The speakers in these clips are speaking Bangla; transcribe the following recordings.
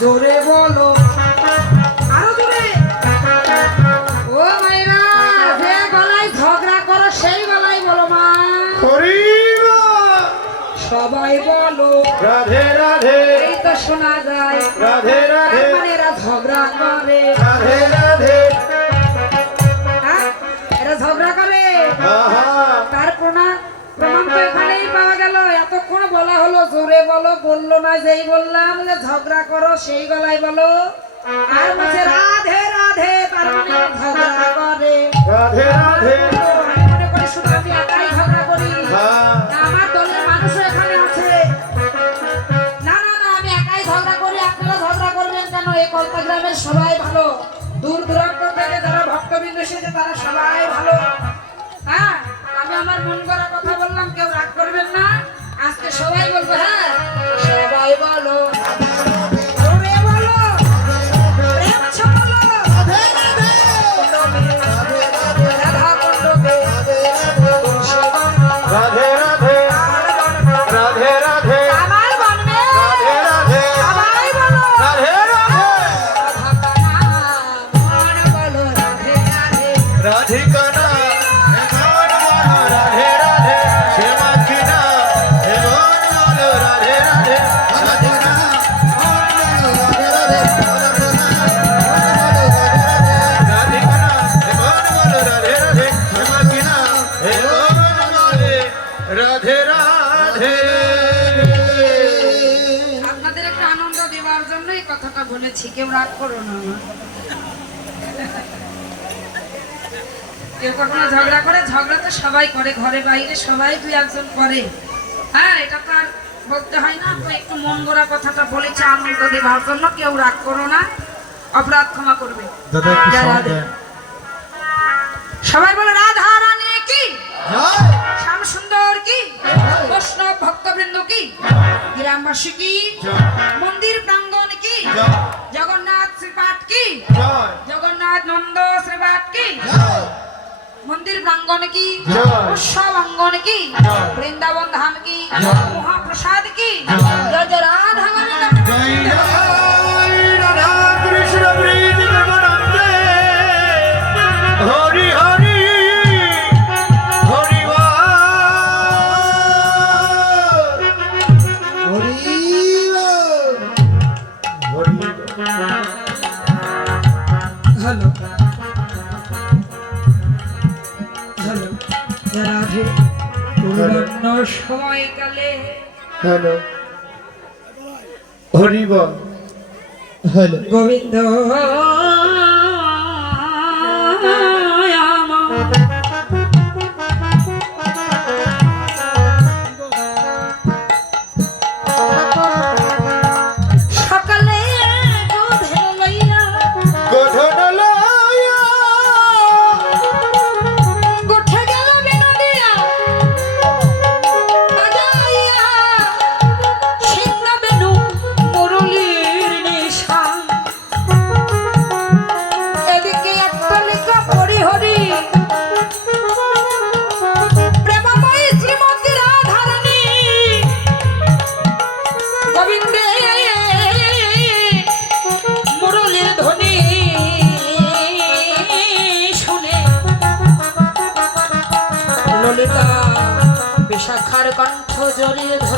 জোরে বলো। আরও জোরে। ও মায়েরা যে গলায় ঝগড়া করো সেই গলায় বলো মা। সবাই বলো রাধে রাধে। এই তো শোনা যায়। রাধে রাধে। মানে এরা ঝগড়া করে। রাধে রাধে। এরা ঝগড়া করে। তার প্রমাণ প্রমাণ তো এখানেই পাওয়া গেল। বলা হলো জোরে বলো বলল না যেই বললাম যে ঝগড়া করো সেই গলায় বলো। আর বলছে রাধে রাধে তার মানে ঝগড়া করে। রাধে রাধে। মনে করি শুধু আমি একাই ঝগড়া করি। হ্যাঁ। আমার দলের মানুষও এখানে আছে। না না না আমি একাই ঝগড়া করি আপনারা ঝগড়া করবেন কেন? এই কলকা গ্রামের সবাই ভালো। দূর দূরান্ত থেকে যারা ভক্তবৃন্দ এসেছে তারা সবাই ভালো। হ্যাঁ আমি আমার মন করা কথা বললাম কেউ সবাই বলব হ্যাঁ? সবাই বলো। জোরে বলেছি কেউ রাগ করো না আমার। কেউ কখনো ঝগড়া করে ঝগড়া তো সবাই করে ঘরে বাইরে সবাই দুই একজন করে। হ্যাঁ এটা তো আর বলতে হয় না তো একটু মন গড়া কথাটা বলেছে আনন্দ দেওয়ার জন্য কেউ রাগ করো না অপরাধ ক্ষমা করবে। সবাই বলে রাধা রানী কি? শ্যাম সুন্দর কি? বৈষ্ণব ভক্তবৃন্দ কি? গ্রামবাসী কি? মন্দির প্রাঙ্গণ কি? জগন্নাথ শ্রীপাঠ কি? জগন্নাথ নন্দ শ্রীপাঠ কি? মন্দির প্রাঙ্গণ কি। উৎসব অঙ্গন কি? বৃন্দাবন ধাম কি? মহাপ্রসাদ পূর্বাহ্ন সময়কালে হ্যালো। হরিব হ্যালো। গোবিন্দ বিশাখার কণ্ঠ জড়িয়ে ধরে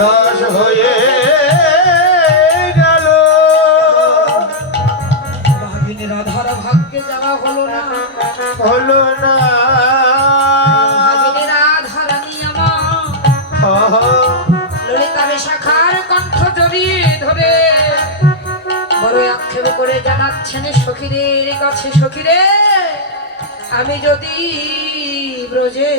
দাস হয়ে গেল। ভাগিনী রাধার ভাগ্যে যাওয়া হলো না। হলো না। করে জানাচ্ছেন সখীদের কাছে সখীরে আমি যদি ব্রজে